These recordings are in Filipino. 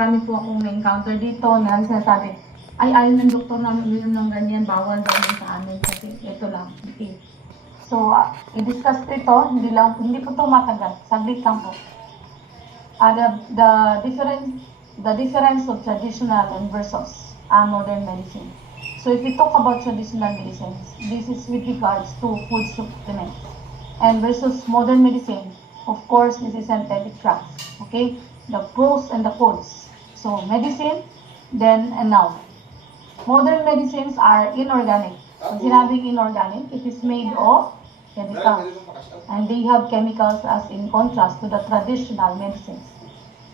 Marami po akong na-encounter dito na sinasabi, ay ayaw ng doktor namin uminom ng ganyan, bawal daw yun sa amin kasi ito lang. Okay. So, i-discuss ko ito, hindi po ito matagal, saglit lang po. The difference of traditional and versus modern medicine. So if we talk about traditional medicines, this is with regards to food supplements. And versus modern medicine, of course, this is synthetic drugs. Okay? The pros and the cons. So medicine, then and now. Modern medicines are inorganic. Pag sinabing inorganic, it is made of chemicals. And they have chemicals as in contrast to the traditional medicines.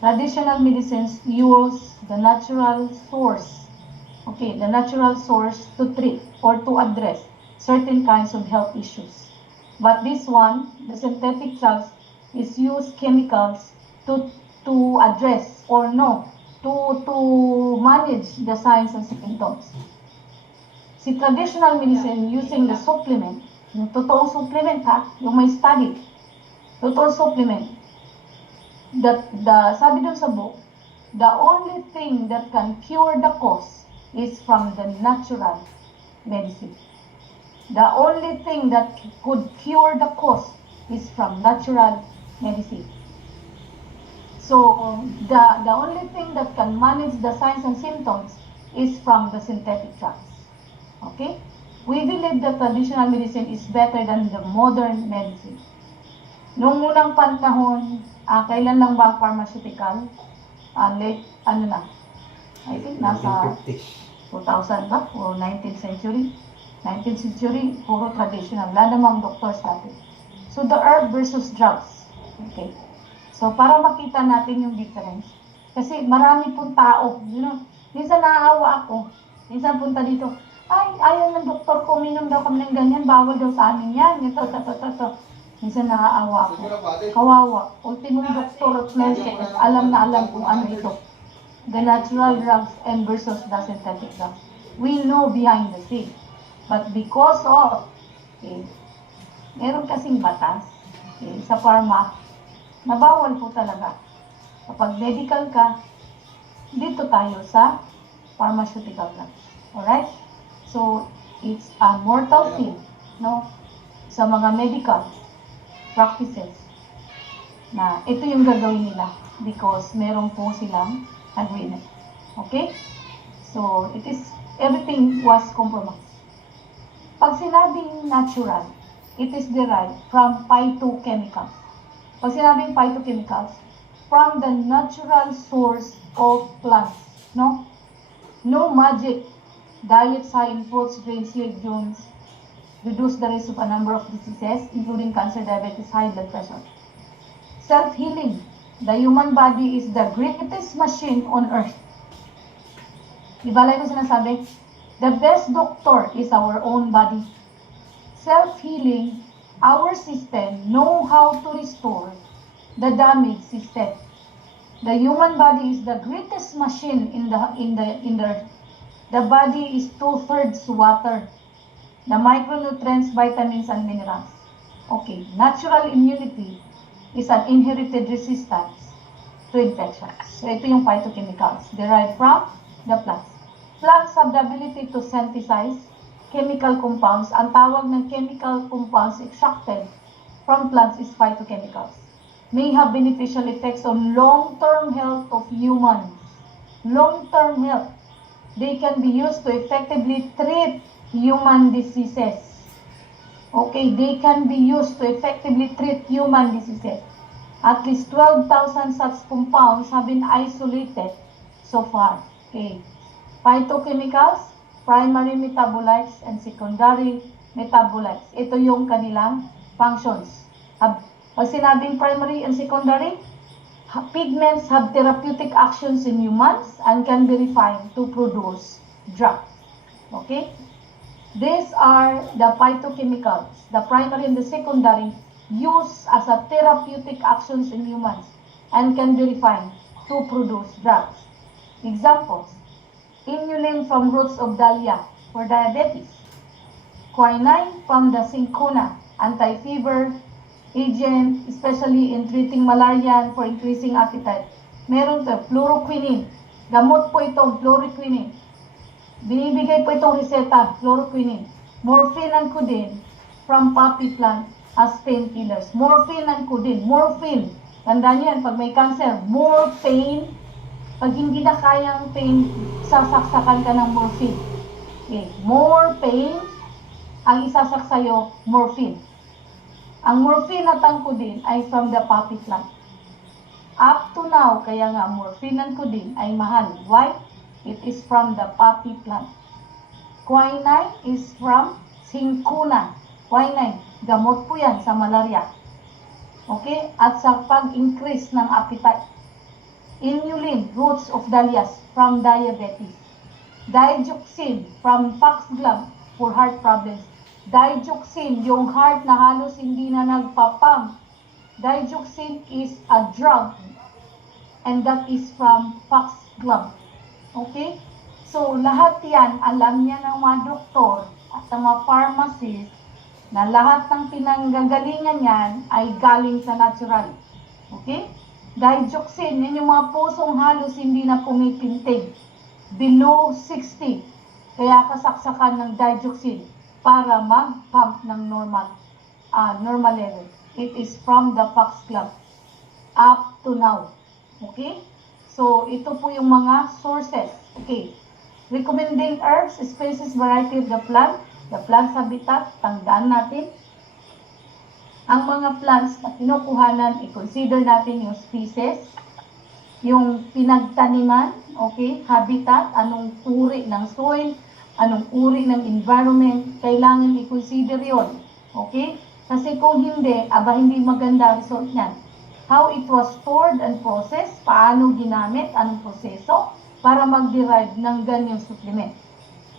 Traditional medicines use the natural source. Okay, the natural source to treat or to address certain kinds of health issues. But this one, the synthetic drugs, is use chemicals to address or to manage the signs and symptoms. Si traditional medicine using the supplement, yung totoong supplement ha, yung may study, totoong supplement, sabi dun sa book, the only thing that can cure the cause is from the natural medicine. The only thing that could cure the cause is from natural medicine. So, the only thing that can manage the signs and symptoms is from the synthetic drugs. Okay? We believe that traditional medicine is better than the modern medicine. Noong unang panahon, kailan lang ba ang pharmaceutical? Late, I think nasa 2000 ba? O 19th century? 19th century, puro traditional. Wala namang doctors dati. So, the herb versus drugs. Okay? So, para makita natin yung difference. Kasi marami pong tao, minsan naawa ako. Minsan punta dito, ay, ayaw ng doktor ko, uminom daw kami ng ganyan, bawal daw sa amin yan. Ito. Minsan naaawa ako. Kawawa. Ultimong doktor at nurse, alam na alam kung ano ito. The natural drugs and versus the synthetic drugs. We know behind the scene. But because of, meron kasing batas, sa pharma, nabawal po talaga. Kapag medical ka, dito tayo sa pharmaceutical drugs. Alright? So, it's a mortal sin, sa mga medical practices na ito yung gagawin nila because meron po silang agreement. Okay? So, everything was compromised. Pag sinabing natural, it is derived from phytochemicals. Pag sinabing phytochemicals, from the natural source of plants. No magic. Diets high in fruits, grains, legumes reduce the risk of a number of diseases, including cancer, diabetes, high blood pressure. Self-healing. The human body is the greatest machine on earth. Ibalay ko sinasabi, the best doctor is our own body. Self-healing, our system know how to restore the damaged system. The human body is the greatest machine in the earth. The body is 2/3 water. The micronutrients, vitamins, and minerals. Okay, natural immunity is an inherited resistance to infections. So ito yung phytochemicals derived from the plants. Plants have the ability to synthesize chemical compounds. Ang tawag ng chemical compounds extracted from plants is phytochemicals. May have beneficial effects on long-term health of humans. Long-term health. They can be used to effectively treat human diseases. Okay, they can be used to effectively treat human diseases. At least 12,000 such compounds have been isolated so far. Okay. Phytochemicals, primary metabolites, and secondary metabolites. Ito yung kanilang functions. Pag sinabing primary and secondary, pigments have therapeutic actions in humans and can be refined to produce drugs. Okay? These are the phytochemicals. The primary and the secondary use as a therapeutic actions in humans and can be refined to produce drugs. Examples: inulin from roots of dahlia for diabetes, quinine from the cinchona, anti-fever agent, especially in treating malaria and for increasing appetite, Meron to, fluoroquinine. Gamot po itong fluoroquinine. Binibigay po itong reseta, fluoroquinine. Morphine and codeine from poppy plant as painkillers. Morphine and codeine. Morphine. Tandaan nyo yan, pag may cancer, more pain. Pag hindi na kayang pain, sasaksakan ka ng morphine. Okay. More pain, ang isasak sa'yo, morphine. Ang morphine at ang codeine ay from the poppy plant. Up to now, kaya nga morphine and codeine ay mahal. Why? It is from the poppy plant. Quinine is from cinchona. Quinine, gamot po yan sa malaria. Okay? At sa pag-increase ng appetite. Inulin, roots of dahlias, from diabetes. Digoxin, from foxglove, for heart problems. Digoxin, yung heart na halos hindi na nagpapump. Digoxin is a drug, and that is from foxglove. Okay? So, lahat yan, alam niya ng mga doktor at ng mga pharmacist na lahat ng pinanggagalingan yan ay galing sa natural. Okay? Digoxin, yan yung mga pusong halos hindi na pumipintig. Below 60. Kaya kasaksakan ng digoxin para mag-pump ng normal level. It is from the foxglove up to now. Okay? So, ito po yung mga sources. Okay. Recommending herbs, species, variety of the plant. The plant's habitat, tandaan natin. Ang mga plants na kinukuhanan, i-consider natin yung species, yung pinagtaniman, okay, habitat, anong uri ng soil, anong uri ng environment, kailangan i-consider yon. Okay? Kasi kung hindi, hindi maganda result niyan. How it was stored and processed, paano ginamit, anong proseso, para mag-derive ng ganyang supplement.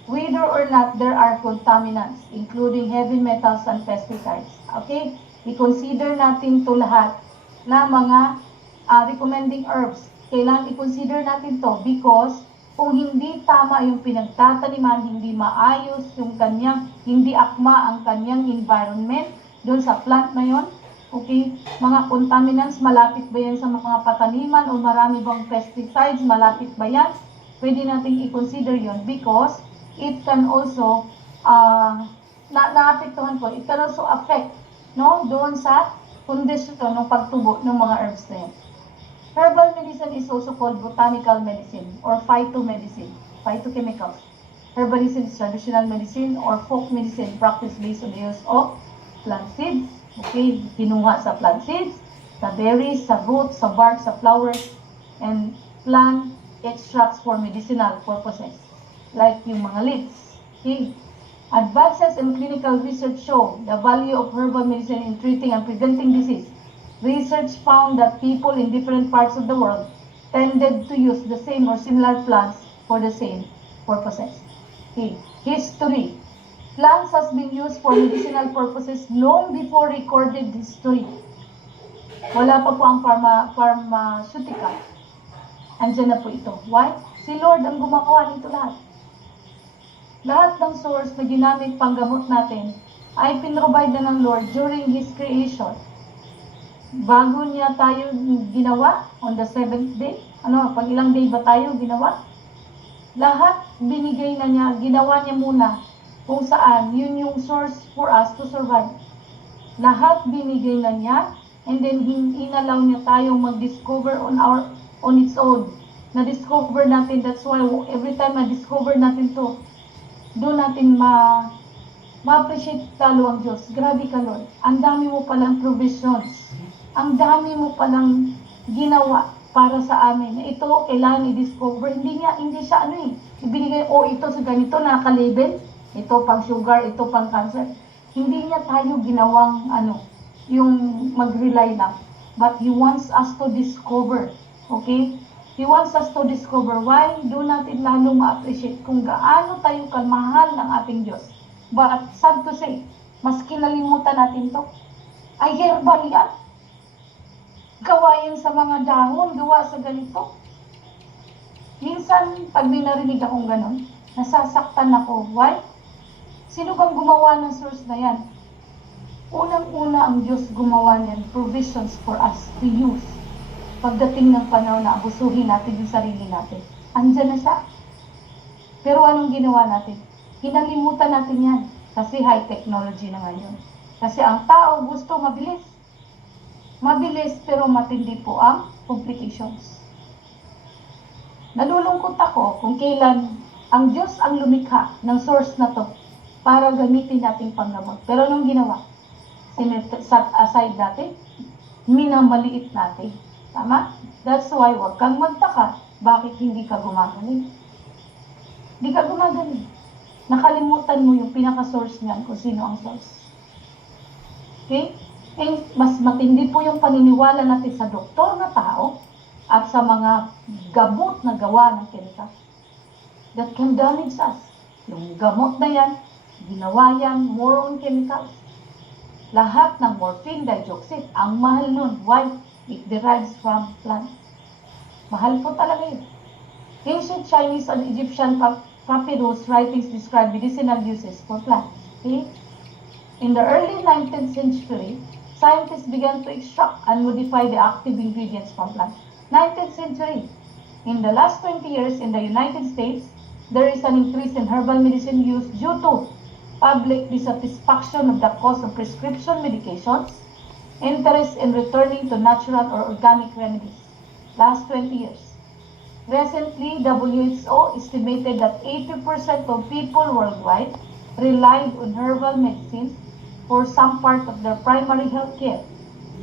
Whether or not there are contaminants, including heavy metals and pesticides. Okay? I-consider natin to lahat na mga recommending herbs. Kailangan i-consider natin to because kung hindi tama yung pinagtataniman, hindi maayos yung kanyang, hindi akma ang kanyang environment, doon sa plant na yon, okay, mga contaminants, malapit ba yan sa mga pataniman o marami bang pesticides, malapit ba yan? Pwede natin i-consider yon because it can also, naapektuhan ko, it can also affect, no, doon sa kondisyon ng pagtubo ng mga herbs na yan. Herbal medicine is also called botanical medicine or phytomedicine, phytochemicals. Herbalism is traditional medicine or folk medicine practiced based on the use of plant seeds, okay, kinuha sa plant seeds, sa berries, sa roots, sa bark, sa flowers, and plant extracts for medicinal purposes, like yung mga leaves. Okay. Advances in clinical research show the value of herbal medicine in treating and preventing disease. Research found that people in different parts of the world tended to use the same or similar plants for the same purposes. Okay. History. Plants has been used for medicinal purposes long before recorded history. Wala pa po ang pharmaceutical. Andiyan na po ito. Why? Si Lord ang gumagawa nito lahat. Lahat ng source na ginamit panggamot natin ay pinrovide na ng Lord during His creation. Bago niya tayo ginawa on the 7th day, pag ilang day ba tayo ginawa? Lahat binigay na niya, ginawa niya muna kung saan yun yung source for us to survive. Lahat binigay na niya, and then inalaw niya tayong mag-discover on its own. Na-discover natin, that's why every time na-discover natin to, doon natin ma-appreciate lalo ang Diyos. Grabe ka, Lord. Ang dami mo palang provisions. Ang dami mo palang ginawa para sa amin. Ito, kailangan i-discover. Hindi siya ibinigay, ito sa ganito, naka-label. Ito pang sugar, ito pang cancer. Hindi niya tayo ginawang yung mag-rely lang. But He wants us to discover. Okay? He wants us to discover why doon natin lalo ma-appreciate kung gaano tayo kamahal ng ating Diyos. But sad to say, mas kinalimutan natin to. Ay herbal yan. Gawa yan sa mga dahon, gawa sa ganito. Minsan, pag may narinig akong ganon, nasasaktan ako. Why? Sino bang gumawa ng source na yan? Unang-una ang Diyos gumawa niyan, provisions for us to use. pagdating ng panahon na abusuhin natin yung sarili natin. Andyan na siya. Pero anong ginawa natin? Hinalimutan natin yan. Kasi high technology na ngayon. Kasi ang tao gusto mabilis. Mabilis pero matindi po ang complications. Nalulungkot ako kung kailan ang Diyos ang lumikha ng source na to para gamitin nating panggamot. Pero anong ginawa? Set aside natin, minamaliit natin. Tama? That's why huwag kang magtaka bakit hindi ka gumagaling. Hindi ka gumagaling. Nakalimutan mo yung pinaka-source niyan kung sino ang source. Okay? And mas matindi po yung paniniwala natin sa doktor na tao at sa mga gamot na gawa ng chemical that can damage us. Yung gamot na yan, ginawa yan more on chemicals. Lahat ng morphine, digoxin, ang mahal nun. Why? It derives from plants. Mahal po talaga yun. Ancient Chinese and Egyptian papyrus writings describe medicinal uses for plants. Okay? In the early 19th century, scientists began to extract and modify the active ingredients from plants. 19th century. In the last 20 years in the United States, there is an increase in herbal medicine use due to public dissatisfaction of the cost of prescription medications, interest in returning to natural or organic remedies. Last 20 years. Recently, WHO estimated that 80% of people worldwide relied on herbal medicines for some part of their primary health care.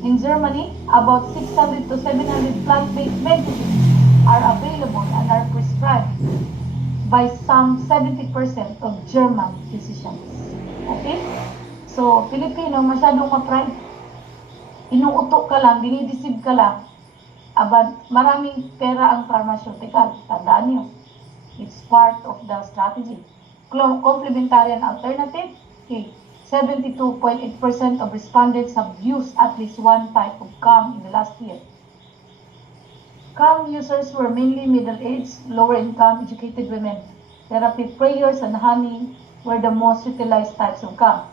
In Germany, about 600 to 700 plant-based medicines are available and are prescribed by some 70% of German physicians. Okay? So, Pilipino, masyadong ma-pride. Inuuto ka lang, dinidisib ka lang. About maraming pera ang pharmaceutical. Tandaan niyo. It's part of the strategy. Complementarian alternative, okay. 72.8% of respondents have used at least one type of calm in the last year. Calm users were mainly middle-aged, lower-income, educated women. Therapy prayers and honey were the most utilized types of calm.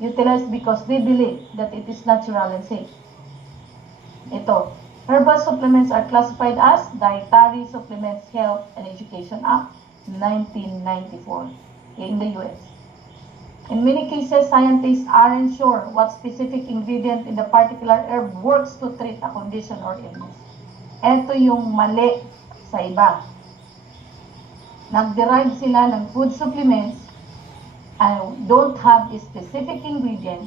Utilized because they believe that it is natural and safe. Ito, herbal supplements are classified as Dietary Supplements Health and Education Act 1994 in the US. In many cases, scientists aren't sure what specific ingredient in the particular herb works to treat a condition or illness. Ito yung mali sa iba. Nag-derive sila ng food supplements and don't have a specific ingredient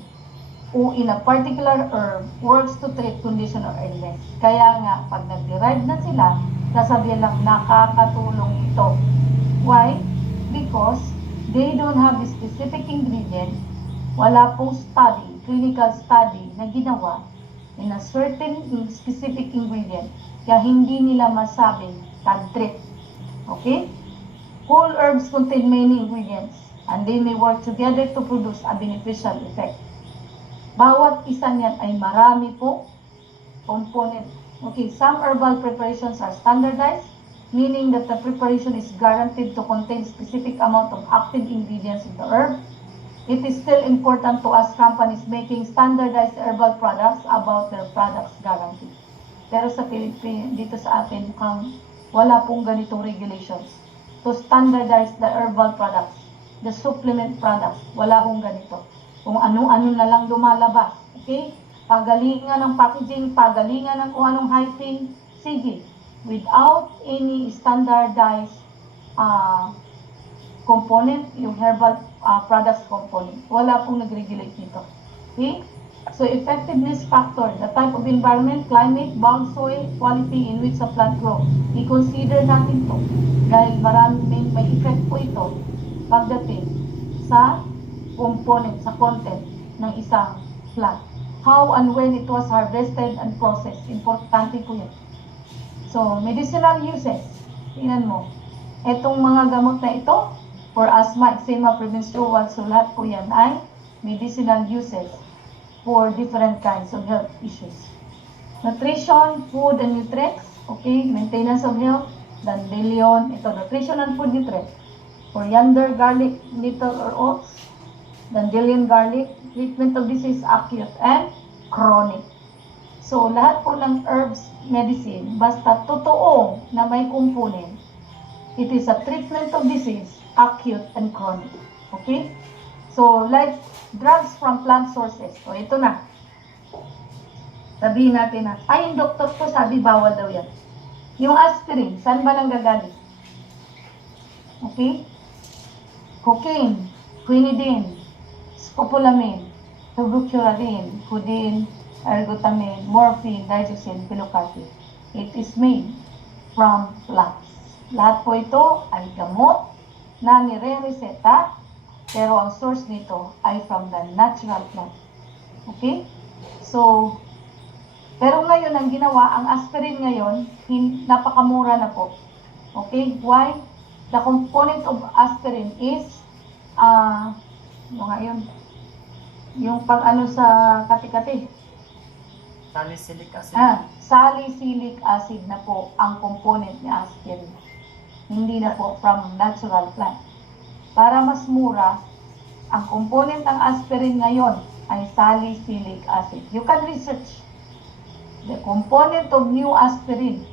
o in a particular herb works to treat condition or illness. Kaya nga, pag nag-derive na sila, sasabihin lang nakakatulong ito. Why? Because they don't have a specific ingredient. Wala pong study, clinical study na ginawa in a certain specific ingredient. Kaya hindi nila masabing can treat. Okay? Whole herbs contain many ingredients and they may work together to produce a beneficial effect. Bawat isa niyan ay marami po component. Okay, some herbal preparations are standardized, meaning that the preparation is guaranteed to contain specific amount of active ingredients in the herb. It is still important to ask companies making standardized herbal products about their products guarantee. Pero sa Philippines, dito sa atin, wala pong ganitong regulations. To standardize the herbal products, the supplement products, wala pong ganito. Kung ano-ano na lang lumalabas. Okay? Pagalingan ng packaging, pagalingan ng kung anong hygiene, sige. Without any standardized component, yung herbal products component. Wala pong nag-regulate dito. Okay? So, effectiveness factor, the type of environment, climate, bulk soil, quality in which a plant grows. I-consider natin to dahil maraming may effect po ito pagdating sa component, sa content ng isang plant. How and when it was harvested and processed. Importante po yan. So, medicinal uses. Tingnan mo. Itong mga gamot na ito, for asthma, eczema, prevention, so lahat po yan ay medicinal uses for different kinds of health issues. Nutrition, food, and nutrients. Okay, maintenance of health. Dandelion, ito, nutrition and food nutrients. Coriander, garlic, nettle, or oats. Dandelion, garlic. Treatment of disease, acute and chronic. So, lahat po ng herbs medicine, basta totoo na may component, it is a treatment of disease, acute and chronic. Okay? So, like drugs from plant sources. So, ito na. Sabihin natin na, ay, yung doktor ko sabi bawal daw yan. Yung aspirin, saan ba nanggagaling? Okay? Cocaine, quinidine, scopolamine, tuberculin, codeine, ergotamine, morphine, digoxin, pilocarpine. It is made from plants. Lahat po ito ay gamot na nire-reseta, pero ang source nito ay from the natural plant. Okay? So, pero ngayon ang ginawa, ang aspirin ngayon, napakamura na po. Okay? Why? The component of aspirin is, yung pang-ano sa kati-kati. Salicylic acid. Salicylic acid na po ang component ni aspirin. Hindi na po from natural plant. Para mas mura, ang component ng aspirin ngayon ay salicylic acid. You can research. The component of new aspirin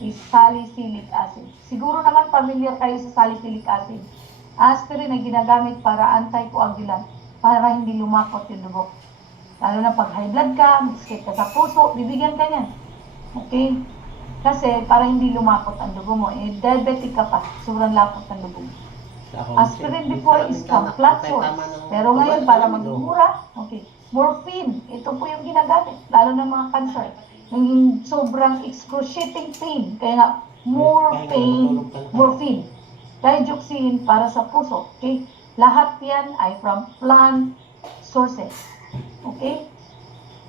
is salicylic acid. Siguro naman familiar kayo sa salicylic acid. Aspirin ay ginagamit para anticoagulant, para hindi lumakot yung dugo. Lalo na pag high blood ka, sakit ka sa puso, bibigyan ka niyan. Okay? Kasi para hindi lumakot ang dugo mo, diabetic ka pa, sobrang lakot ang dugo mo. Aspirin before is from plant source. Pero ngayon, para maging mura, okay. Morphine, ito po yung ginagamit, lalo ng mga cancer. Yung sobrang excruciating pain, kaya nga, more pain, morphine. Digoxin para sa puso, okay? Lahat yan ay from plant sources, okay?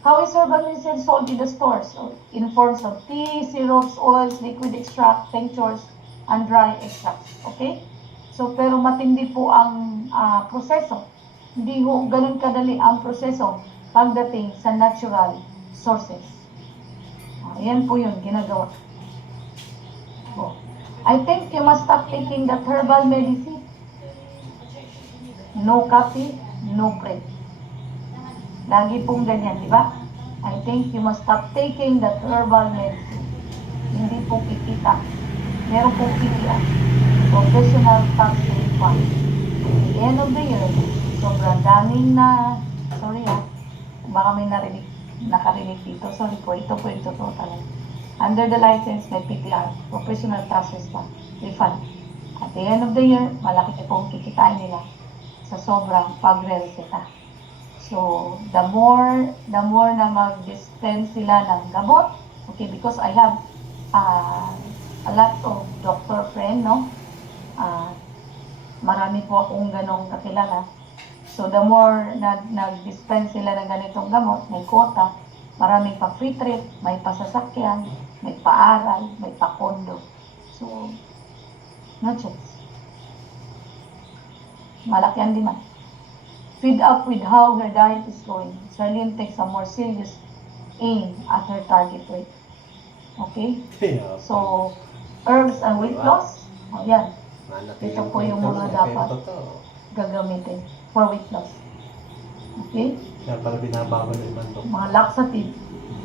How is herbal medicine sold in the stores? In forms of tea, syrups, oils, liquid extract, tinctures, and dry extracts, okay? So, pero matindi po ang proseso. Hindi ho ganun kadali ang proseso pagdating sa natural sources. Ayan po yun, ginagawa. Oh. I think you must stop taking that herbal medicine. No coffee, no bread. Lagi pong ganyan, di ba? I think you must stop taking that herbal medicine. Hindi po kikita. Meron pong kikita. Professional tax refund. At the end of the year, sobrang daming baka may nakarinig dito. Sorry po, ito po yung totoo talaga. Under the license, may PTR, Professional Tax Refund. At the end of the year, malaki pong kikitain nila sa sobrang pagre-reseta. So, the more na mag-dispense sila ng gamot, okay, because I have a lot of doctor friend, no? Marami po akong ganong kakilala. So, the more na nag-dispense sila ng ganitong gamot, may quota, maraming pa free trip, may pasasakyan, may paaral, may pakondo. So, no chance. Malaki ang demand. Feed up with how her diet is going. Charlene takes a more serious aim at her target weight. Okay? So, herbs and weight loss. O yan. Ito po yung mga dapat gagamitin for weight loss. Okay? Kaya pala binabawal yung mandok. Mga laxative.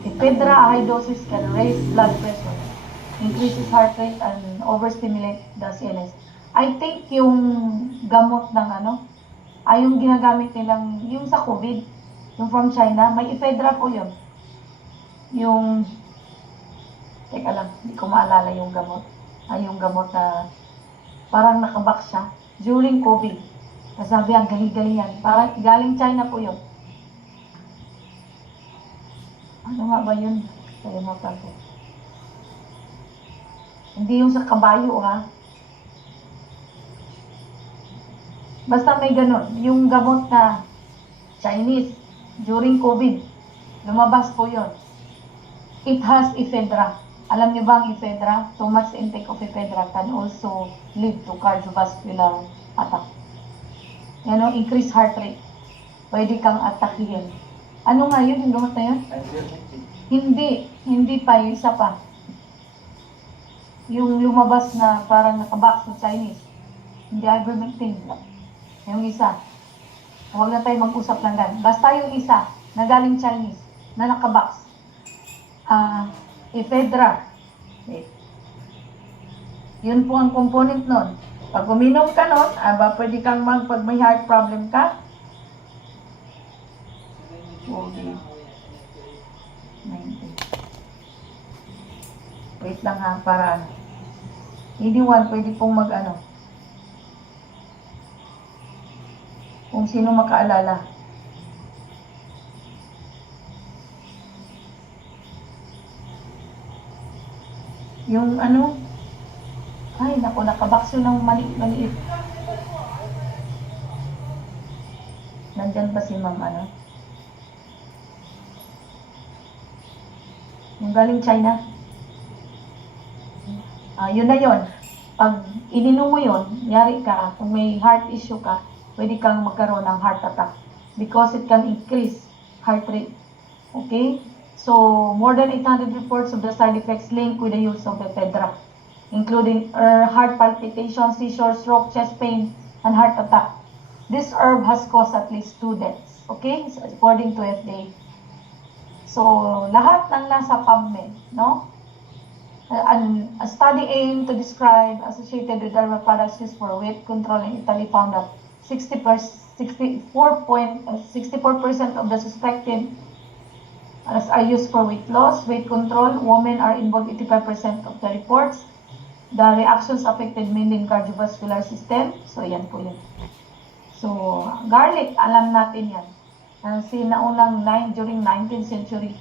Ephedra high doses can raise blood pressure, increases heart rate, and overstimulate the CNS. I think yung gamot ng yung ginagamit nilang, yung sa COVID, yung from China, may ephedra po yun. Teka lang, hindi ko maalala yung gamot. Yung gamot na parang nakabox siya during COVID. Sabi ang galing-galing yan. Parang galing China po yun. Ano nga ba yun? Kalimutan ko. Hindi yung sa kabayo, ha? Basta may ganun. Yung gamot na Chinese during COVID, lumabas po yun. It has ephedra. Alam niyo ba ang ephedra? Too much intake of ephedra can also lead to cardiovascular attack. Increase heart rate. Pwede kang atakihin. Ano nga yun, yung gamot na yun? Hindi pa, yung isa pa. Yung lumabas na parang nakabox ng Chinese. Hindi ivermectin. Yung isa. Huwag na tayo mag-usap ng ganun. Basta yung isa, na galing Chinese, na nakabox. ephedra. Wait. Yun po ang component nun. Pag uminom ka nun, pwede kang pag may heart problem ka, okay. 90. Wait lang ha, para ano. ED1, pwede pong kung sino makaalala. Yung ay naku, nakabakso ng maliit. Nandyan ba si ma'am yung galing China? Yun na yun. Pag ininom mo yun, yari ka, kung may heart issue ka, pwede kang magkaroon ng heart attack because it can increase heart rate. Okay? So, more than 800 reports of the side effects linked with the use of ephedra, including heart palpitations, seizure, stroke, chest pain, and heart attack. This herb has caused at least 2 deaths. Okay? So, according to FDA. So, lahat ng nasa PubMed, no? A study aimed to describe associated with herbal products used for weight control in Italy found that 64% of the suspected are used for weight loss, weight control. Women are involved 85% of the reports. The reactions affected mainly in cardiovascular system. So, yan po yun. So, garlic, alam natin yan. During 19th century,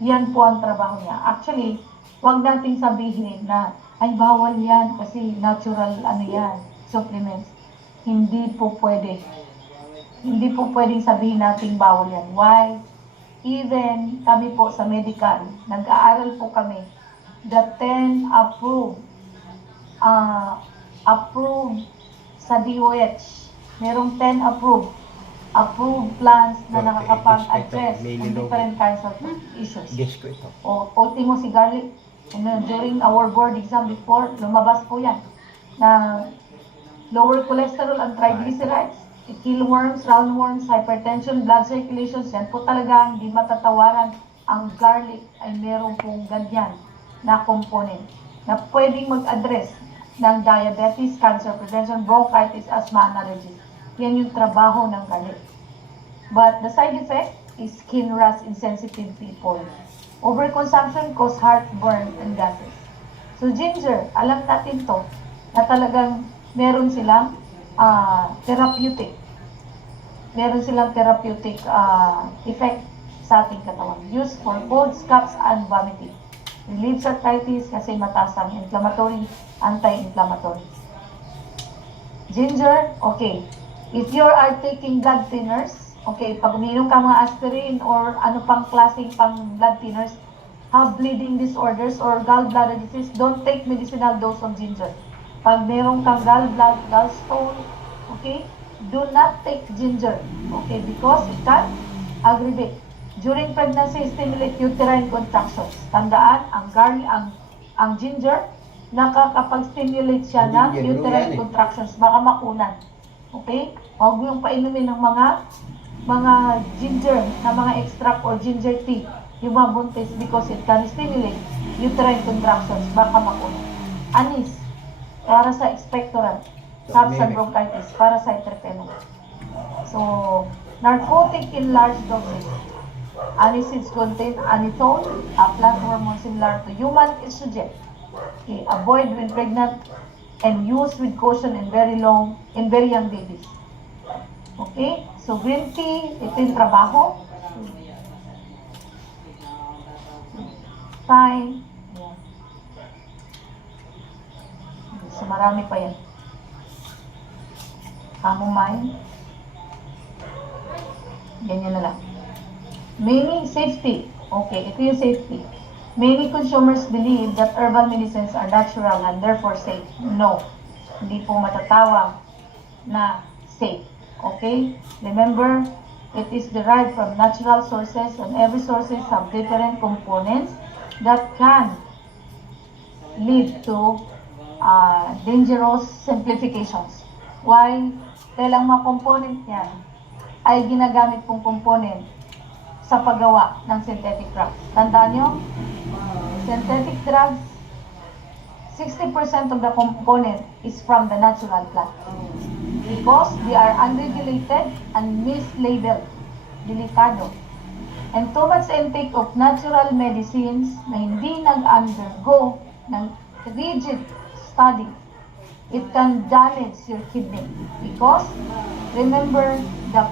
yan po ang trabaho niya. Actually, huwag nating sabihin na, ay bawal yan kasi natural, supplements. Hindi po pwede. Hindi po pwedeng sabihin natin bawal yan. Why? Even kami po sa medical, nag-aaral po kami, the 10 approved sa DOH. Merong 10 approved plans na nakakapag-address ng different kinds of issues. Guess ko ito. Ultimo si garlic. During our board exam before, lumabas po yan na lower cholesterol and triglycerides, kill worms, roundworms, hypertension, blood circulation, yan po talaga hindi matatawaran. Ang garlic ay meron pong ganyan na component na pwedeng mag-address ng diabetes, cancer prevention, bronchitis, asthma, and allergies. Yan yung trabaho ng garlic. But the side effect is skin rash in sensitive people. Overconsumption cause heartburn and gases. So ginger, alam natin to, na talagang meron silang therapeutic. Meron silang therapeutic effect sa ating katawan. Used for colds, coughs, and vomiting. Relieves arthritis kasi mataas ang inflammatory, anti-inflammatory. Ginger, okay. If you are taking blood thinners, okay, pag uminom ka mga aspirin or ano pang klaseng pang blood thinners, have bleeding disorders or gallbladder disease, don't take medicinal dose of ginger. Pag meron kang gallstone, okay, do not take ginger, okay, because it can aggravate. During pregnancy, stimulate uterine contractions. Tandaan, ang ginger, nakakapag-stimulate siya ng uterine contractions, baka makunan. Okay? Huwag yung painumin ng mga ginger na mga extract or ginger tea, yung mga buntis, because it can stimulate uterine contractions, baka makunan. Anis, para sa expectorant, SABS and bronchitis, para sa terpeno. So, narcotic in large doses. Aniseeds contain anethole, a plant hormone similar to human estrogen. Okay, avoid when pregnant and use with caution in very young babies. Okay, so green tea, ito yung trabaho. Thyme. Yan. So marami pa yan. Chamomile. Ganyan na lang. Many safety. Okay, ito yung safety. Many consumers believe that herbal medicines are natural and therefore safe. No. Hindi po matatawag na safe. Okay? Remember, it is derived from natural sources and every sources have different components that can lead to dangerous simplifications. Why? Dahil ang mga component yan ay ginagamit pong component sa paggawa ng synthetic drugs. Tandaan nyo, synthetic drugs, 60% of the component is from the natural plant because they are unregulated and mislabeled. Delikado. And too much intake of natural medicines na hindi nag-undergo ng rigid study, it can damage your kidney because remember the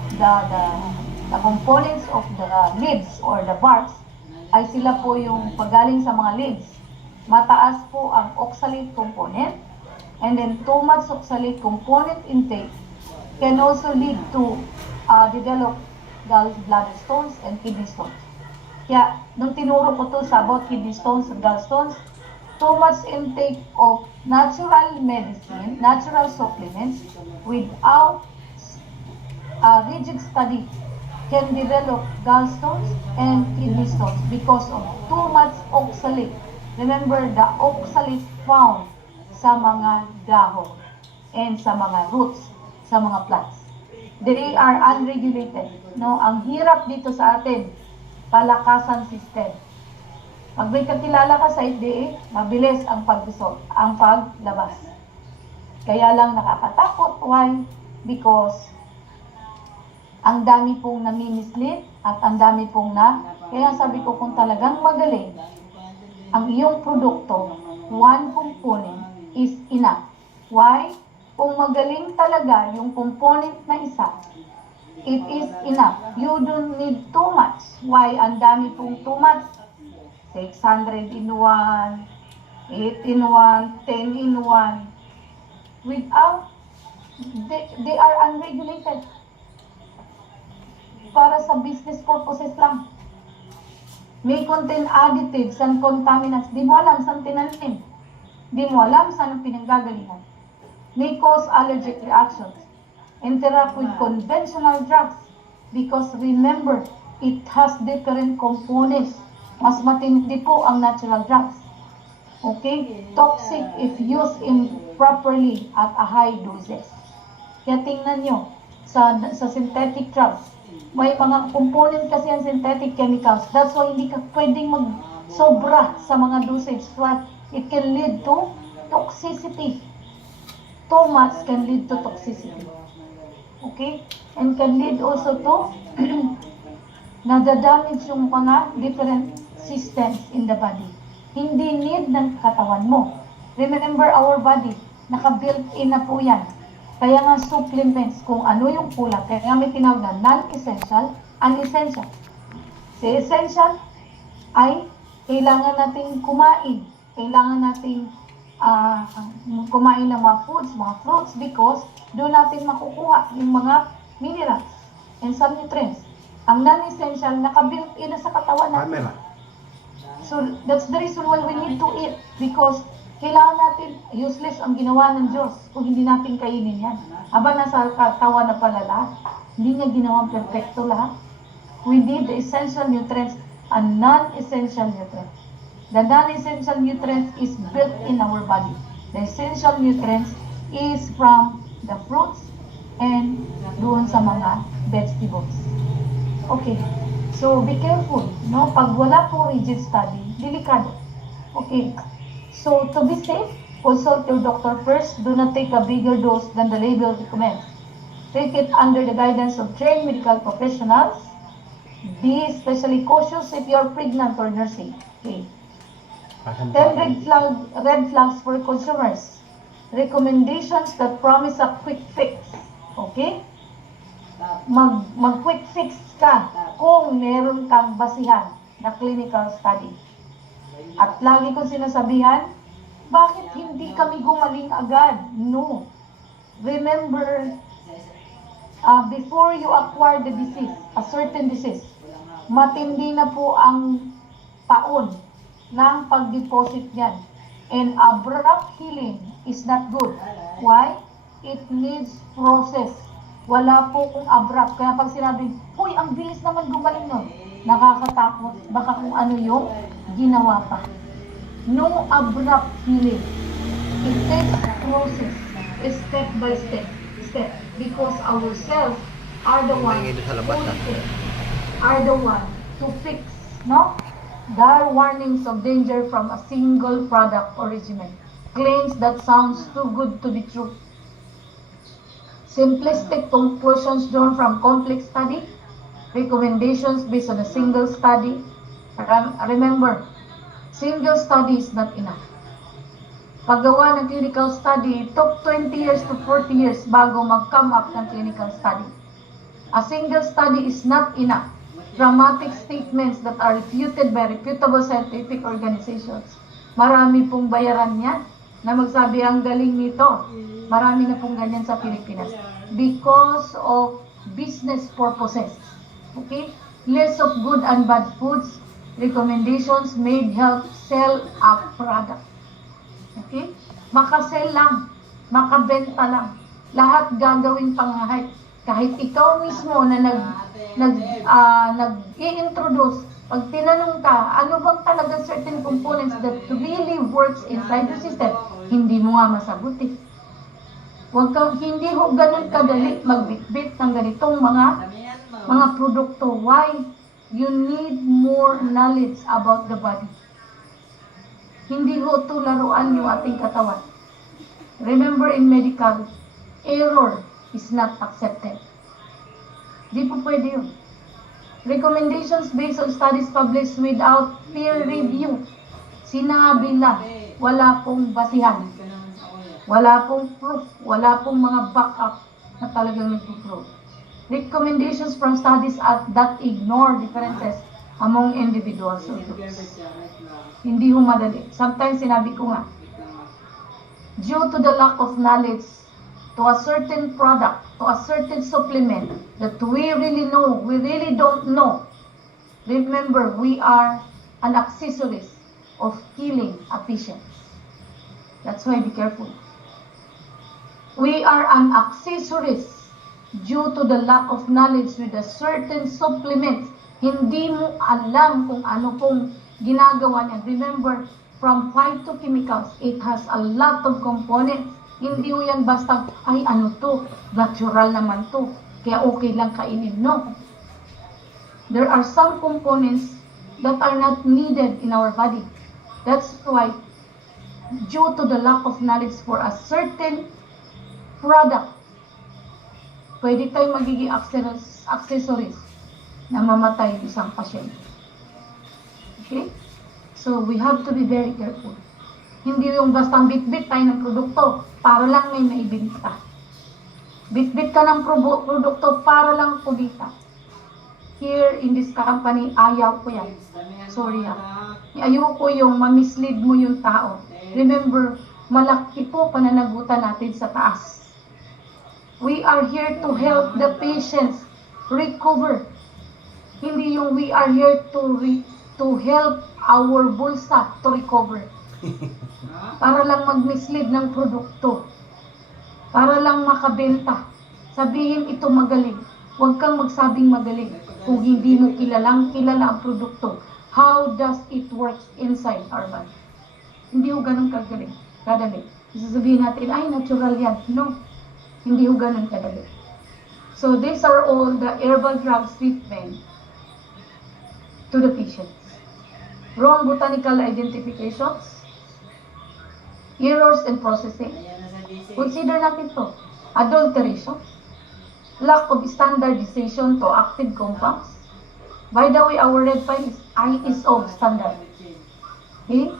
components of the leaves or the barks ay sila po yung pagaling sa mga leaves. Mataas po ang oxalate component, and then too much oxalate component intake can also lead to develop gallbladder stones and kidney stones. Kaya, nung tinuro ko to sa about kidney stones and gallstones, too much intake of natural medicine, natural supplements, without a rigid study can develop gallstones and kidney stones because of too much oxalate. Remember, the oxalate found sa mga dahon and sa mga roots, sa mga plants. They are unregulated. No, ang hirap dito sa atin, palakasan system. Pag may kakilala ka sa FDA, mabilis ang paglabas. Kaya lang nakakatakot. Why? Because ang dami pong nami-mislead at ang dami pong kaya sabi ko kung talagang magaling, ang iyong produkto, one component is enough. Why? Kung magaling talaga yung component na isa, it is enough. You don't need too much. Why? Ang dami pong too much. 600 in 1, 8 in 1, 10 in 1. Without, they are unregulated. Para sa business purposes lang. May contain additives and contaminants. Di mo alam saan tinanim. Di mo alam saan ang pinanggagalingan. May cause allergic reactions. Interact with conventional drugs because remember, it has different components. Mas matindi po ang natural drugs. Okay? Toxic if used improperly at a high doses. Kaya tingnan nyo, sa synthetic drugs, may mga component kasi ang synthetic chemicals. That's why hindi ka pwedeng mag-sobra sa mga dosage. What? It can lead to toxicity. Too much can lead to toxicity. Okay? And can lead also to nadadamage yung mga different systems in the body. Hindi need ng katawan mo. Remember our body, naka-built-in na po yan. Kaya nga supplements, kung ano yung kulang, kaya nga may tinawag na non-essential, unessential. Si essential ay kailangan nating kumain. Kailangan nating kumain ng mga foods, mga fruits, because doon natin makukuha yung mga minerals and some nutrients. Ang non-essential, naka-built-in na sa katawan natin. So, that's the reason why we need to eat, because kailangan natin, useless ang ginawa ng Diyos kung hindi natin kainin yan. Aba, nasa katawan na pala lahat. Hindi niya ginawang perfecto lahat. We need the essential nutrients and non-essential nutrients. The non-essential nutrients is built in our body. The essential nutrients is from the fruits and doon sa mga vegetables. Okay. So, be careful. No? Pag wala po rigid study, delikado. Okay. So, to be safe, consult your doctor first. Do not take a bigger dose than the label recommends. Take it under the guidance of trained medical professionals. Be especially cautious if you are pregnant or nursing. Okay. 10 red flags for consumers. Recommendations that promise a quick fix. Okay? Mag-quick fix ka kung meron kang basihan na clinical study. At lagi kong sinasabihan, bakit hindi kami gumaling agad? No. Remember, before you acquire the disease, a certain disease, matindi na po ang taon ng pag-deposit niyan. And abrupt healing is not good. Why? It needs process. Wala po kung abrupt. Kaya pag sinabi, huy, ang bilis naman gumaling nun, nakakatakot. Baka kung ano yung ginawa pa. No abrupt healing. It takes a process, step by step. Because our cells are the one to fix, no? There are warnings of danger from a single product or regimen. Claims that sounds too good to be true. Simplistic conclusions drawn from complex study. Recommendations based on a single study. Remember, single study is not enough. Paggawa ng clinical study, it took 20 years to 40 years bago mag-come up ng clinical study. A single study is not enough. Dramatic statements that are refuted by reputable scientific organizations. Marami pong bayaran yan na magsabi ang galing nito. Marami na pong ganyan sa Pilipinas. Because of business purposes. Okay? List of good and bad foods. Recommendations made help sell a product. Okay? Makasell lang. Makabenta lang. Lahat gagawin pangahit. Kahit ikaw mismo na nag-i-introduce, pag tinanong ka, ano bang talaga certain components that really works inside the system, hindi mo nga masagutin. Hindi ho ganun kadali magbitbit ng ganitong mga produkto. Why? You need more knowledge about the body. Hindi ho ito laruan yung ating katawan. Remember in medical, error is not accepted. Di po pwede yun. Recommendations based on studies published without peer review. Sinabi lang, wala pong basihan. Wala pong proof, wala pong mga backup na talagang nag-prove. Recommendations from studies that ignore differences among individuals or groups. Hindi ho madali. Sometimes sinabi ko nga, due to the lack of knowledge to a certain product, to a certain supplement that we really don't know. Remember, we are an accessories of killing a patient. That's why be careful. We are an accessories due to the lack of knowledge with a certain supplement. Hindi mo alam kung ano pong ginagawa niya. Remember, from phytochemicals, it has a lot of components. Hindi mo yan basta, ay ano to, natural naman to, kaya okay lang kainin. No. There are some components that are not needed in our body. That's why, due to the lack of knowledge for a certain product, pwede tayo magiging accessories na mamatay isang pasyente. Okay? So, we have to be very careful. Hindi yung basta bit-bit tayo ng produkto para lang may maibenta. Bit-bit ka ng produkto para lang kumita. Here in this company, ayaw ko yan. Sorry ha. Ayaw ko yung mamislead mo yung tao. Remember, malaki po pananagutan natin sa taas. We are here to help the patients recover. Hindi yung we are here to help our bulsa to recover. Para lang mag-mislead ng produkto. Para lang makabenta. Sabihin ito magaling. Huwag kang magsabing magaling kung hindi mo kilala ang produkto. How does it work inside our body? Hindi ho ganun kagaling. Kadali. Sasabihin natin, ay natural yan. No. Hindi ho ganun kadali. So these are all the herbal drugs treatment to the patients. Wrong botanical identifications, errors in processing. Consider natin to. Adulteration, lack of standardization to active compounds. By the way, our red file is ISO standard. Okay?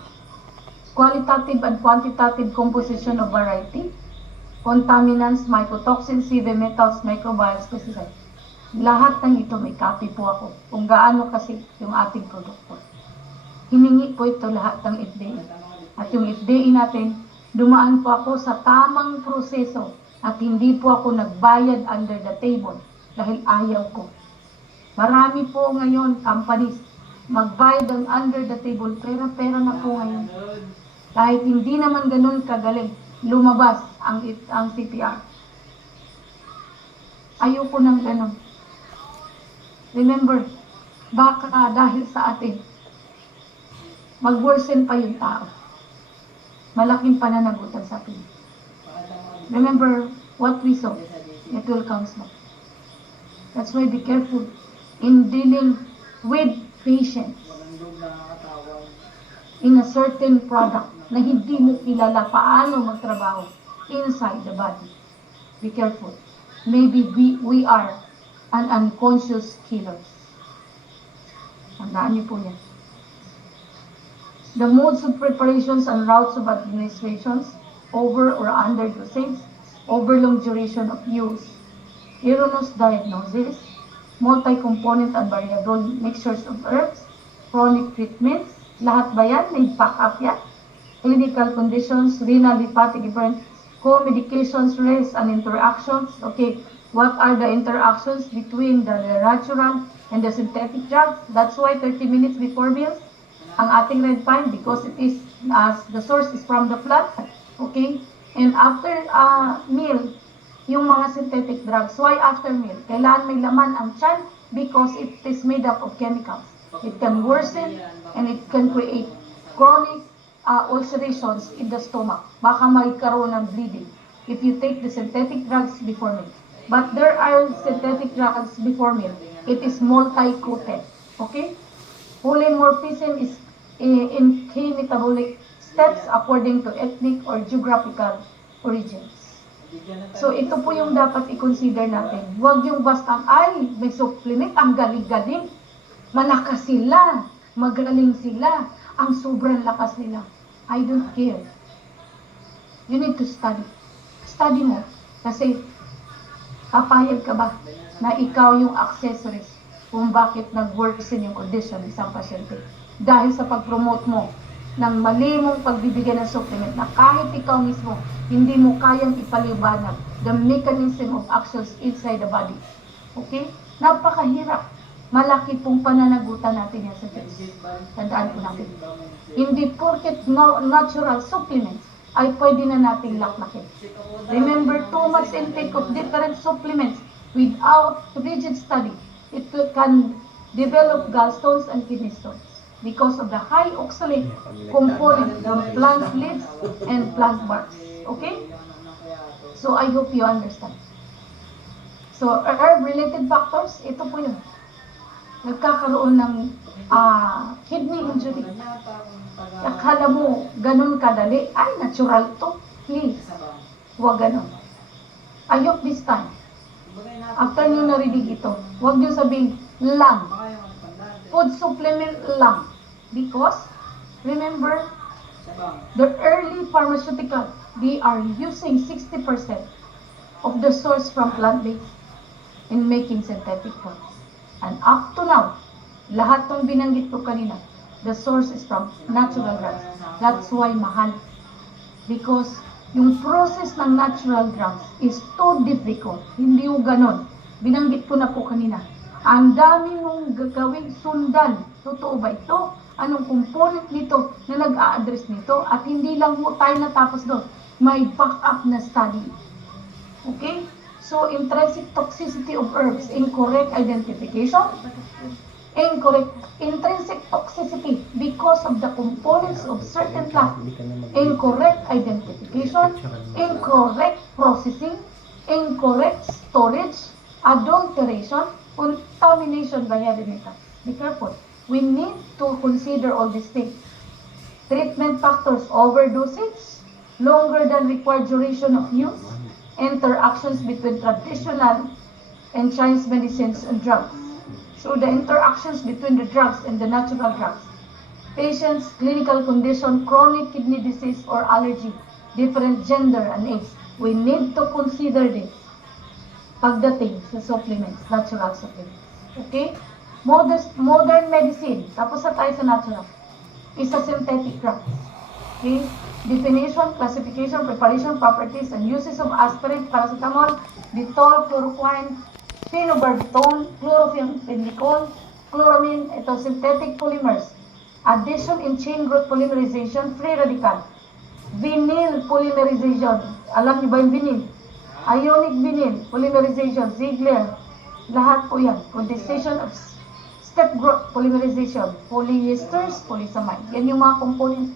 Qualitative and quantitative composition of variety, contaminants, mycotoxins, heavy metals, microbiomes, pesticides. Lahat ng ito may copy po ako kung gaano kasi yung ating produkto. Hiningi po ito lahat ng FDA. At yung FDA natin, dumaan po ako sa tamang proseso at hindi po ako nagbayad under the table dahil ayaw ko. Marami po ngayon companies magbayad ng under the table, pera-pera na po ngayon. Kahit hindi naman ganun kagaling, lumabas ang CPR. Ayoko nang ganun. Remember, baka dahil sa atin, mag-worsen pa yung tao. Malaking pananagutan sa atin. Remember, what we sow, it will come back. That's why be careful in dealing with patients in a certain product na hindi mo kilala paano magtrabaho inside the body. Be careful. Maybe we are an unconscious killer. Tandaan niyo po yan. The modes of preparations and routes of administrations, over or under dosage, over long duration of use, erroneous diagnosis, multi-component and variable mixtures of herbs, chronic treatments, lahat ba yan? May back-up yan? Clinical conditions, renal, hepatic, different co-medications, risks, and interactions. Okay, what are the interactions between the natural and the synthetic drugs? That's why 30 minutes before meals, ang ating red pine, because it is, as the source is from the plant. Okay, and after meal, yung mga synthetic drugs. Why after meal? Kailangan may laman ang tiyan because it is made up of chemicals. It can worsen and it can create chronic ulcerations in the stomach. Baka magkaroon ng bleeding if you take the synthetic drugs before meal. But there are synthetic drugs before meal. It is multi-coated. Okay? Polymorphism is in key metabolic steps according to ethnic or geographical origins. So, ito po yung dapat i-consider natin. Huwag yung basta, ay, may supplement, ang galing-galing. Malakas sila, magaling sila, ang sobrang lakas nila. I don't care. You need to study. Study mo. Kasi, papayag ka ba na ikaw yung accessories kung bakit nag-worsen yung condition ng isang pasyente? Dahil sa pag-promote mo ng mali mong pagbibigyan ng supplement na kahit ikaw mismo hindi mo kayang ipaliwanag the mechanism of actions inside the body. Okay? Napakahirap. Malaki pong pananagutan natin yan sa Diyos. Tandaan po natin. Hindi porket natural supplements ay pwede na nating laklakin. Remember, too much intake of different supplements without rigid study, it can develop gallstones and kidney stones because of the high oxalate component from plant leaves and plant barks. Okay? So, I hope you understand. So, herb-related factors, ito po yun. Nagkakaroon ng kidney injury. Akala mo, ganun kadali. Ay, natural to. Please. Huwag ganun. I hope this time, after nyo narinig ito, huwag nyo sabihin, lang. Food supplement lang. Because, remember, the early pharmaceutical, they are using 60% of the source from plant-based in making synthetic drugs. And up to now, lahat ng binanggit ko kanina, the source is from natural drugs. That's why mahal. Because yung process ng natural drugs is too difficult. Hindi yung ganon. Binanggit ko na po kanina. Ang dami mong gagawing sundan. Totoo ba ito? Anong component nito na nag-a-address nito? At hindi lang po tayo natapos doon. May back-up na study. Okay? So, intrinsic toxicity of herbs, incorrect identification, intrinsic toxicity because of the components of certain plants, incorrect identification, incorrect processing, incorrect storage, adulteration, contamination by heavy metals. Be careful. We need to consider all these things. Treatment factors, overdosage, longer than required duration of use, interactions between traditional and Chinese medicines and drugs. So the interactions between the drugs and the natural drugs. Patients, clinical condition, chronic kidney disease or allergy, different gender and age. We need to consider this pagdating sa supplements, natural supplements. Okay? Modern medicine, tapos na tayo sa natural, is a synthetic drugs. Okay? Definition, classification, preparation, properties, and uses of aspirin, paracetamol, Dettol, chloroquine, phenobarbital, chloramphenicol, chloramine, ito, synthetic polymers. Addition in chain growth polymerization, free radical. Vinyl polymerization. Alam niyo ba yung vinyl? Ionic vinyl polymerization, Ziegler. Lahat po yan. Condensation of step growth polymerization, polyesters, polysamide. Yan yung mga components.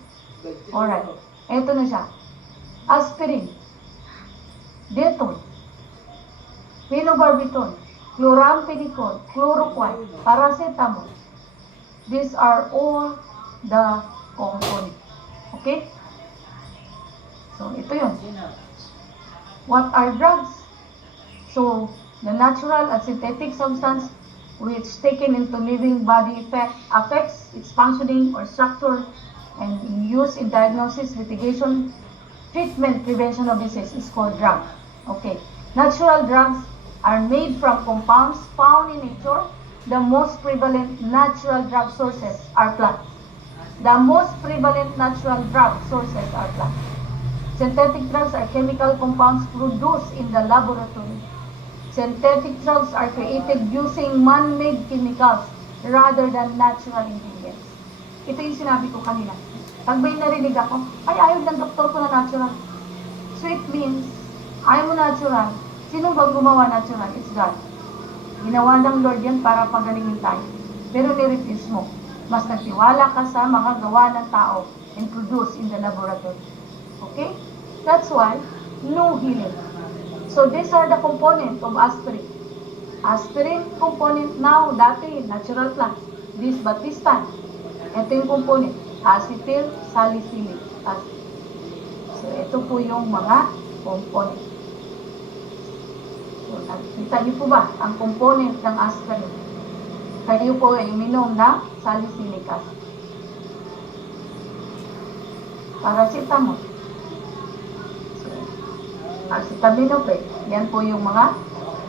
Alright. Ito na siya. Aspirin, Dettol, phenobarbital, chloramphenicol, chloroquine, paracetamol, These are all the components. Okay? So, ito yun. What are drugs? So, the natural and synthetic substance which taken into living body affects its functioning or structure and in use in diagnosis, litigation, treatment, prevention of disease is called drug. Okay. Natural drugs are made from compounds found in nature. The most prevalent natural drug sources are plants. The most prevalent natural drug sources are plants. Synthetic drugs are chemical compounds produced in the laboratory. Synthetic drugs are created using man-made chemicals rather than natural ingredients. Ito yung sinabi ko kanina. Pag may narinig ako, ay ayaw ng doktor ko na natural. So it means, ayaw mo natural. Sino ba gumawa natural? It's God. Ginawa ng Lord yan para pagalingin tayo. Pero nirefuse mo. Mas nagtiwala ka sa mga gawa ng tao and produce in the laboratory. Okay? That's why, no healing. So these are the components of aspirin. Aspirin component now, dati, natural plants. This Batistan. Ito yung component. Acetyl salicylic acid. So ito po yung mga component. So, nakita niyo po ba ang component ng aspirin? Kayo po ay uminom ng salicylic acid. Paracetamol. So, acetaminophen. Yan po yung mga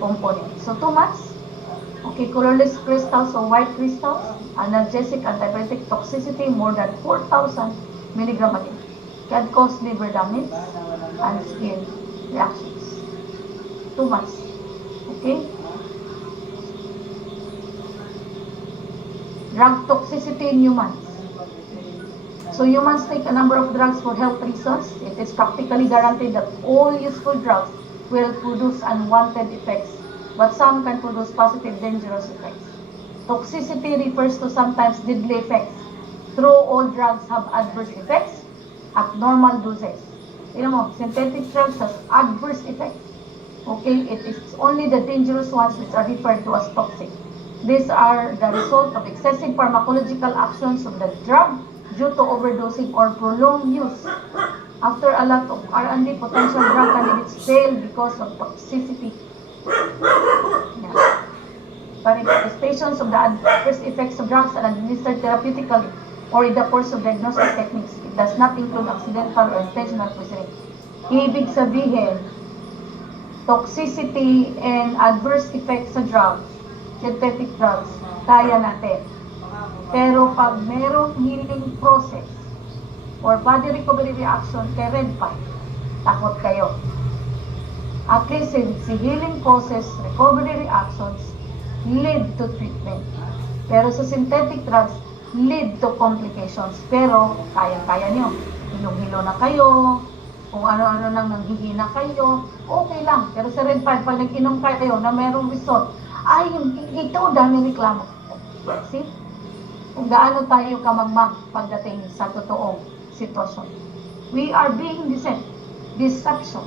component. So, too much. Okay, colorless crystals or white crystals. Analgesic, antibiotic toxicity, more than 4,000 milligram a day. Can cause liver damage and skin reactions. Too much. Okay? Drug toxicity in humans. So humans take a number of drugs for health reasons. It is practically guaranteed that all useful drugs will produce unwanted effects, but some can produce positive, dangerous effects. Toxicity refers to sometimes deadly effects. Though all drugs have adverse effects at normal doses. You know, synthetic drugs has adverse effects. Okay, it is only the dangerous ones which are referred to as toxic. These are the result of excessive pharmacological actions of the drug due to overdosing or prolonged use. After a lot of R&D, potential drug candidates fail because of toxicity. Yeah. Manifestations of the adverse effects of drugs are administered therapeutically or in the course of diagnostic techniques. It does not include accidental or intentional poisoning. Ibig sabihin, toxicity and adverse effects sa drugs, synthetic drugs, kaya natin. Pero pag merong healing process or body recovery reaction kay red flag, takot kayo. At least si healing process, recovery reactions, lead to treatment. Pero sa synthetic drugs, lead to complications. Pero kaya-kaya nyo. Hilong-hilo na kayo, kung ano-ano nang nanghihina kayo, okay lang. Pero sa red flag, pag nag-inom kayo na merong result, ay, ito, dami reklamo. See? Kung gaano tayo kamagmag pagdating sa totoong sitwasyon. We are being deceived. Deception.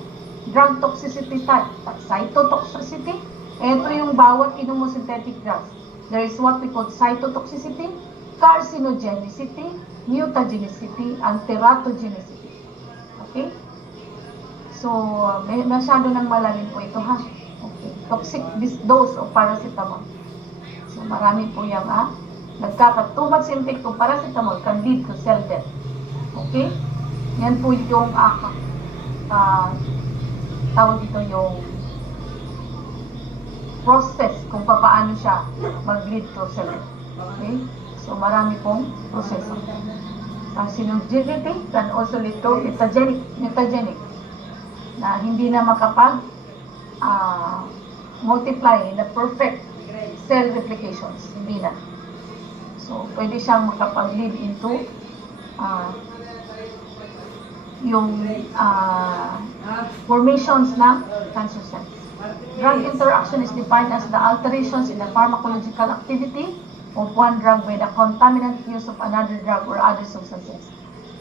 Drug toxicity type. Cytotoxicity. Ito yung bawat inom mo synthetic drugs. There is what we call cytotoxicity, carcinogenicity, mutagenicity, and teratogenicity. Okay? So, masyado nang malalim po ito, ha? Okay. Toxic dose of paracetamol. So, marami po yan, ha? Too much intake of paracetamol can lead to cell death. Okay? Yan po yung tawag dito yung process kung paano siya mag-lead to cell death. Okay? So, marami pong proseso. Carcinogenicity can also lead to mutagenic na hindi na makapag multiply in the perfect cell replications. Hindi na. So, pwede siyang makapag-lead into yung formations ng cancer cells. Drug interaction is defined as the alterations in the pharmacological activity of one drug by the concomitant use of another drug or other substances.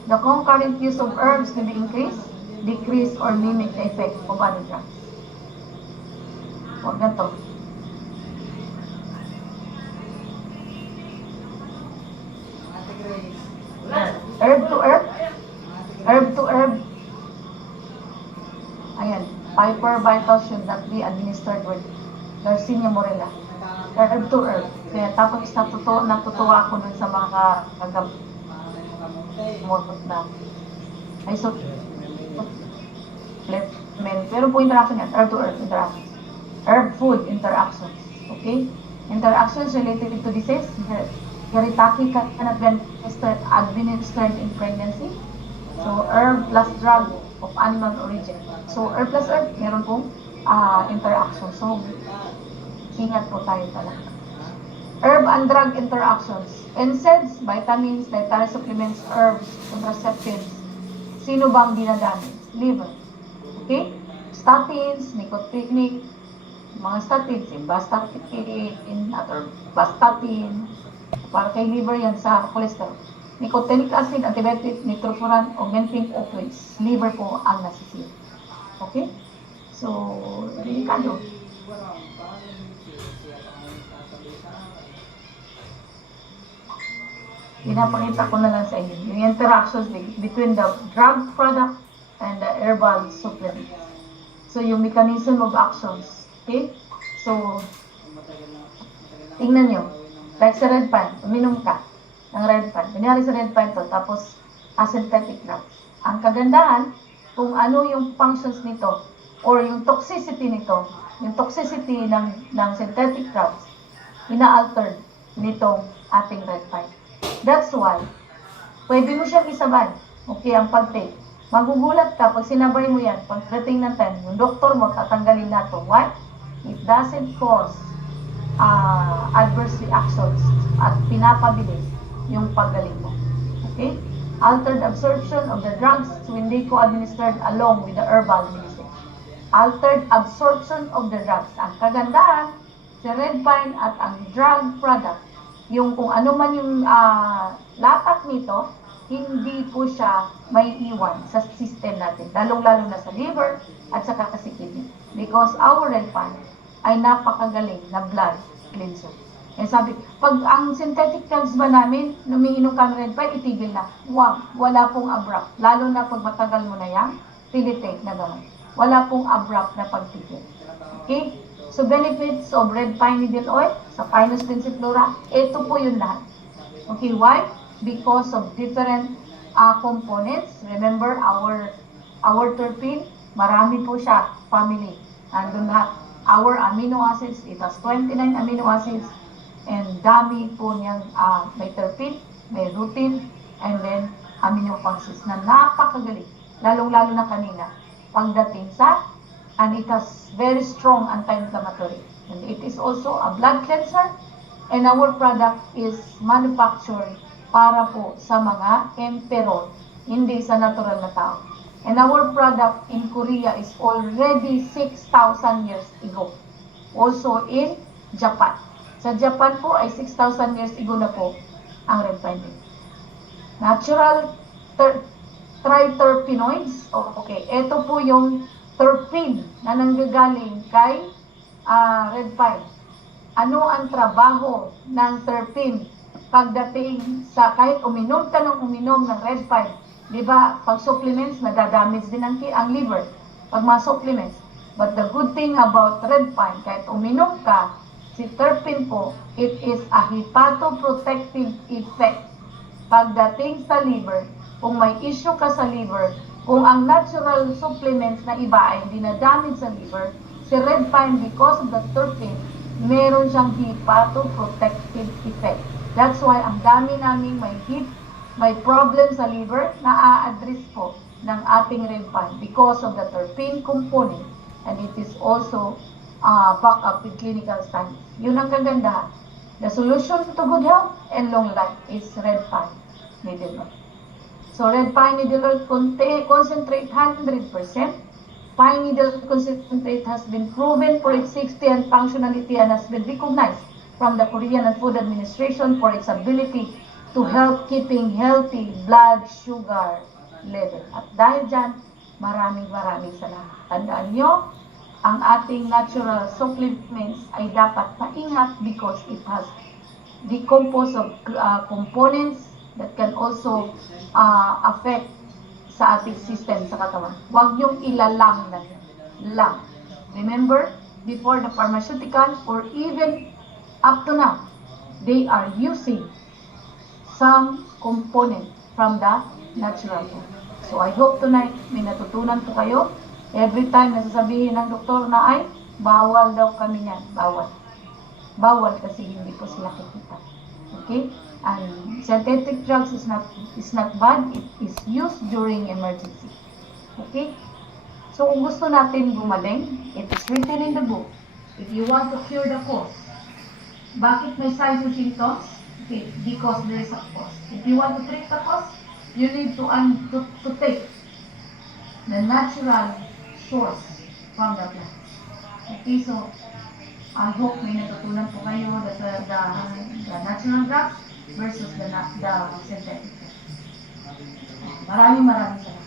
The concurrent use of herbs can be increased, decrease, or mimic the effect of other drugs. Huwag na to. Hypervital should not be administered with Garcinia morella. Herb to herb. Kaya tapos natutuwa ako dun sa mga kagamot na pero po interaction yan, herb to herb interactions. Herb food interactions. Okay? Interactions related to disease. Hereditary cannot be administered in pregnancy. So, herb plus drug of animal origin. So, herb plus herb, meron pong interaction. So, ingat po tayo talaga. Herb and drug interactions. NSAIDs, vitamins, dietary supplements, herbs, contraceptives. Sino bang dinadamage? Liver. Okay? Statins, nicotinic, mga statins, vastatin, or vastatin, para kay liver yan sa cholesterol. Nicotinic acid, antibiotic, nitrofuran, augmenting opioids. Liver po ang nasisira. Okay? So, delikado. Pinapakita ko na lang sa inyo yung interactions between the drug product and the herbal supplement. So, yung mechanism of actions. Okay? So, tingnan nyo. Like sa red pine, uminom ka ng red pine. Kunyari sa red pine to, tapos synthetic drugs. Ang kagandahan, kung ano yung functions nito, or yung toxicity nito, yung toxicity ng synthetic drugs, ina-alter nitong ating red pine. That's why, pwede mo siyang isabay. Okay, ang pag-take. Magugulat ka pag sinabay mo yan, pagdating ng time, yung doktor mo, tatanggalin na ito. Why? It doesn't cause adverse reactions at pinapabilis yung paggaling mo. Okay? Altered absorption of the drugs when they co-administered along with the herbal medicine. Altered absorption of the drugs. Ang kagandahan, sa red pine at ang drug product, yung kung ano man yung latak nito, hindi po siya may iwan sa system natin, lalong-lalo na sa liver at sa kidney. Because our red pine ay napakagaling na blood cleanser. Eh sabi, pag ang synthetic drugs ba namin, numiinom ka ng red pine, itigil na. Wala pong abrupt. Lalo na pag matagal mo na yan, tinitake na gamot. Wala pong abrupt na pagtigil. Okay? So, benefits of red pine needle oil sa Pinus pensiflora, ito po yung lahat. Okay, why? Because of different components. Remember, our terpene, marami po siya, family. Andun lahat. Our amino acids, it has 29 amino acids. And dami po niyang may terpene, may rutin, and then amino acids na napakagaling. Lalong-lalo na kanina. Pagdating sa and it has very strong anti-inflammatory. And it is also a blood cleanser, and our product is manufactured para po sa mga emperor, hindi sa natural na tao. And our product in Korea is already 6,000 years ago. Also in Japan. Sa Japan po ay 6,000 years ago na po ang red pine. Natural triterpenoids. Okay, ito po yung terpene na nanggagaling kay red pine. Ano ang trabaho ng terpene pagdating sa kahit uminom ka ng red pine? Di ba, pag supplements, nadadamage din ang liver pag mga supplements. But the good thing about red pine, kahit uminom ka, si terpene po, it is a hepatoprotective effect. Pagdating sa liver, kung may issue ka sa liver, kung ang natural supplements na iba ay dinadamage sa liver, si red pine, because of the terpene, meron siyang hepatoprotective effect. That's why ang dami naming may problem sa liver na a-address po ng ating red pine because of the terpene component, and it is also backed up with clinical studies. Yun ang kagandahan. The solution to good health and long life is red pine needle oil. So red pine needle oil concentrate 100%. Pine needle concentrate has been proven for its safety and functionality and has been recognized from the Korean Food Administration for its ability to help keeping healthy blood sugar level. At dahil dyan, maraming salamat. Tandaan nyo, ang ating natural supplements ay dapat maingat because it has decomposed of components that can also affect sa ating system sa katawan. Huwag niyong ilalang na. lang. Remember, before the pharmaceutical or even up to now, they are using some component from the natural food. So I hope tonight may natutunan po kayo. Every time nasasabihin ng doktor na ay, bawal daw kami niyan. Bawal. Bawal kasi hindi po sila kikita. Okay? And synthetic drugs is not bad. It is used during emergency. Okay? So kung gusto natin gumaling, it is written in the book. If you want to cure the cause, bakit may signs and symptoms? Okay, because there is a cause. If you want to treat the cause, you need to take the natural source from the plant. Okay, so I hope may natutunan po kayo the natural drugs versus the synthetic drugs. Maraming salamat.